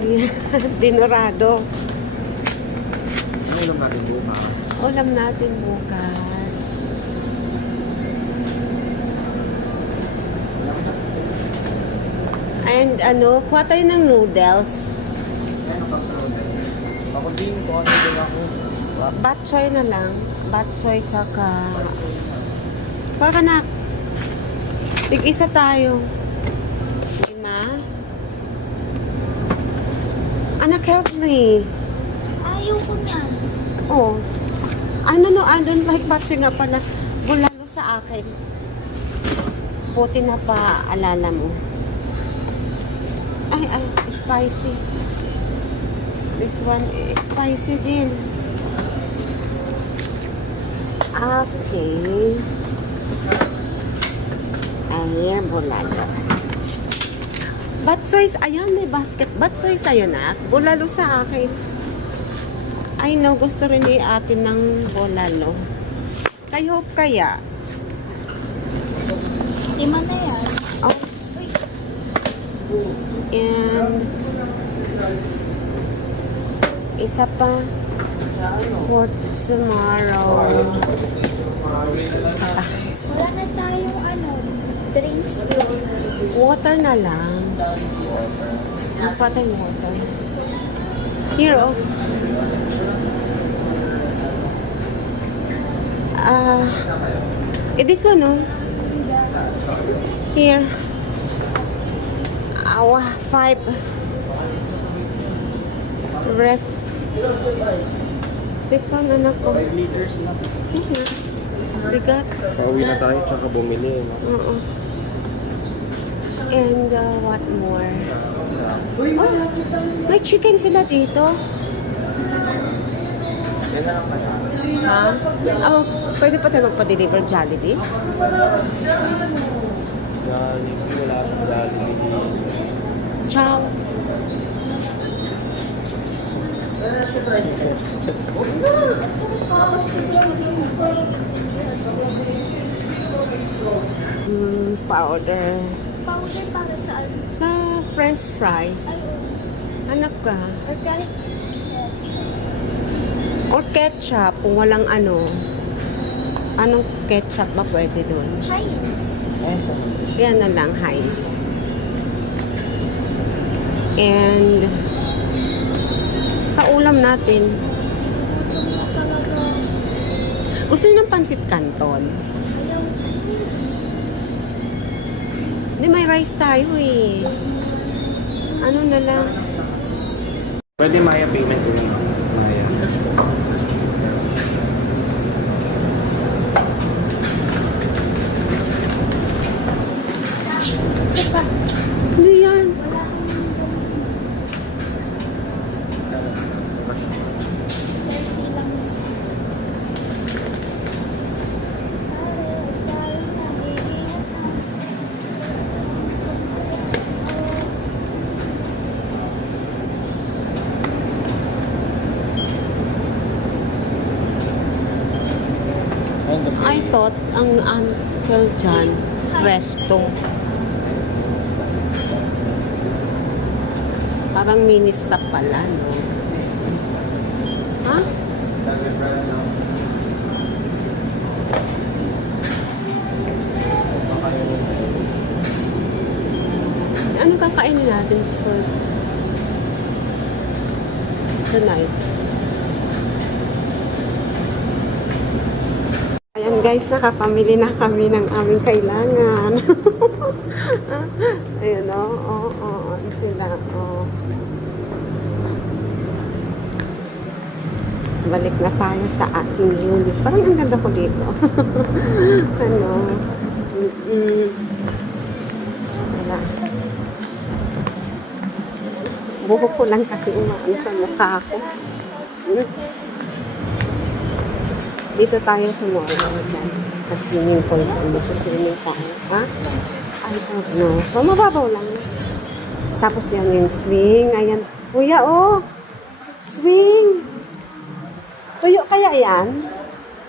Ayan, dinurado. Ulam natin bukas. Ulam natin bukas. And ano, kuha tayo ng noodles. Ano pang noodle? Ako din ko ano din ako. Bok choy na lang. Bok choy tsaka... Kuha ka na. Tig-isa tayo. Lima. Anak, help me. Ayaw ko niyan. Oh. Ano no, I don't like bok choy nga pala. Bulalo sa akin. Buti na pa alala mo. Ay, spicy. This one is spicy din. Okay. Ayan, bulalo. Batsoy, ayan, may basket. Batsoy sa'yo na. Bulalo sa akin. I know, gusto rin ni ate ng bulalo. I hope kaya. Lima na yan. Oh. And isa pa for tomorrow. Isa pa. Wala na tayong drinks doon. Water na lang. Nakuha tayong water. Here, oh. This one, oh. Here. 5 ref. This one, anak ko. 5 liters na. Here. Bigat. Pauwi na tayo tsaka bumili. Oo. And what more? Oh, may chicken sila dito. Yan na lang pala. Ha? Oh, pwede pa tayo magpa-deliver Jollibee? Jollibee, wala akong Jollibee. Ciao. Powder. Powder para saan? Sa French fries. Hanap ka. Or kahit Or ketchup, kung walang ano. Anong ketchup ba pwede dun? Heinz. Yan na lang, Heinz. And sa ulam natin, Talaga. gusto nyo ng pansit canton? Ayaw. Hindi, may rice tayo eh. Ano na lang? Pwede Maya payment ko rin. Maya. Diba? Ano yan? Healthy lang. Pares tayong nag-iingat na. I thought ang Uncle John resto. Parang mini stop pala, no? Ha? Ano kakainin natin for tonight? Ayan guys, nakapamili na kami ng aming kailangan. Ayan o, ano sila, Balik na tayo sa ating unit. Parang ang ganda ko dito. Ano, wala. Buho ko lang kasi umaano sa mukha ko. Dito tayo tomorrow. Sa swimming pool. Sa swimming tayo. Ha? I don't know. Mababaw lang. Tapos yan yung swing. Ayan. Kuya, oh! Swing! Tuyo kaya yan?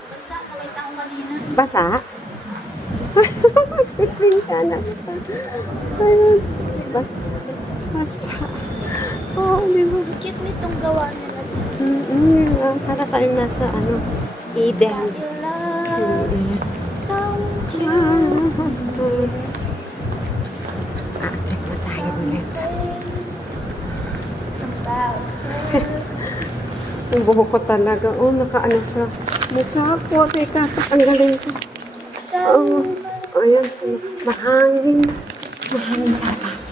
Basta, nakita ko kanina. Basa? Magsiswing ka na. Ayun. Basa. Oo, di ba? Cute nitong gawa nila. Yun lang. Para tayong nasa, Eden. Akit na tayo ulit. Yung buhok ko talaga, nakaano sa mukha ko. Teka, tatanggalin ko. Ayan, mahangin. Mahangin sa taas.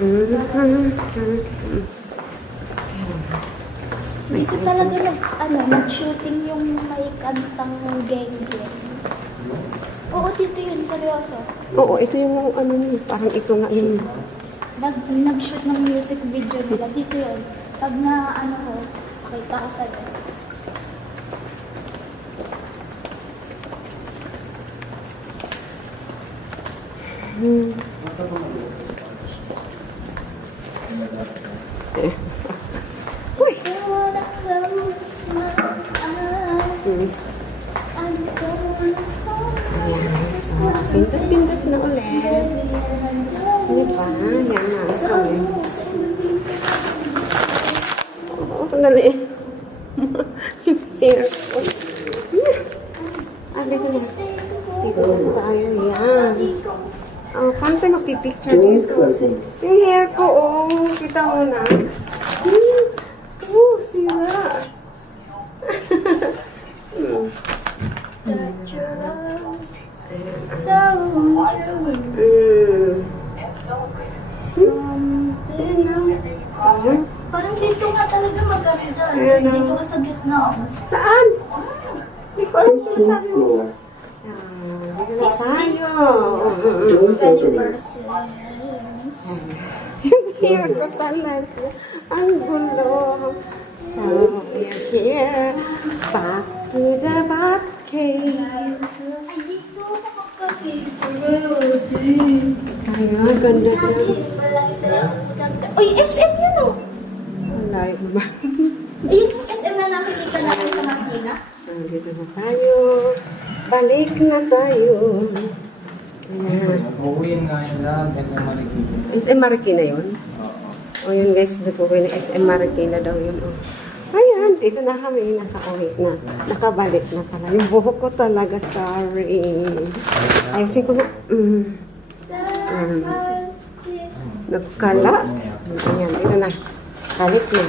Ayan. Dito talaga nag-shooting yung may kantang Geng Geng. Oo, dito yun, seryoso. Oo, ito yung parang ito nga yun. Nag-shoot ng music video nila. Dito yun. Pag na, may tao sa ganun. Uy! Ayan, so, pindot-pindot na ulit. Di ba? Yan na, kami. Oo, sandali. Hair ko. Dito na. Dito na tayo, yan. Paano tayo magpipicture dito? Yung hair ko, kita mo na. Sira. Parang dito nga talaga maganda. Dito ka sa gitna. Saan? Hindi ko alam sinasabi mo. Dito na tayo. 20%. Yung hair ko talaga. Ang gulo. So, we're here. Back to the Batcave. Ay, dito makakakita. Ayun, ganda dyan. Malaki sila ang budagda. Uy, SM yun oh! Ang layo ba? Ayun yung SM na nakikita natin sa Marikina. So, dito na tayo. Balik na tayo. Ayan. Uuwiin nga yun lang kasi malikita. SM Marikina yun? Oo. O yun guys, nag-uwi na SM Marikina daw yun. Ayan, dito na kami, nakauwi na. Nakabalik na pala. Yung buhok ko talaga, sorry. Ayusin ko nga. Nagkalat. Ayan, dito na. Balik na.